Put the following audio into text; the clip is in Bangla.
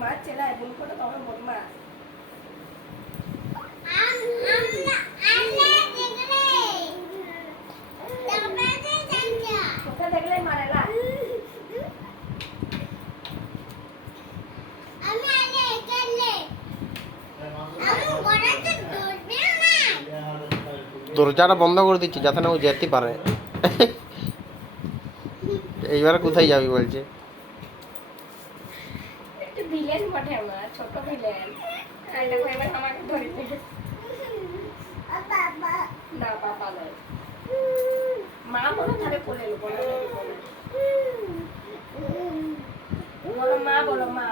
মা চেলায় বল করে তোমার বলমা কোথা দেখলে মারেলা দরজাটা বন্ধ করে দিচ্ছি যাতে না ও যেতে পারে। এইবার কোথায় যাবি বলছে? একটু ভিলেন বটে আমার ছোট ভিলেন আর দেখো এবার আমাকে ধরিতে না পাপা নাই মা বলো তাহলে কোলে বলো বলো মা বলো মা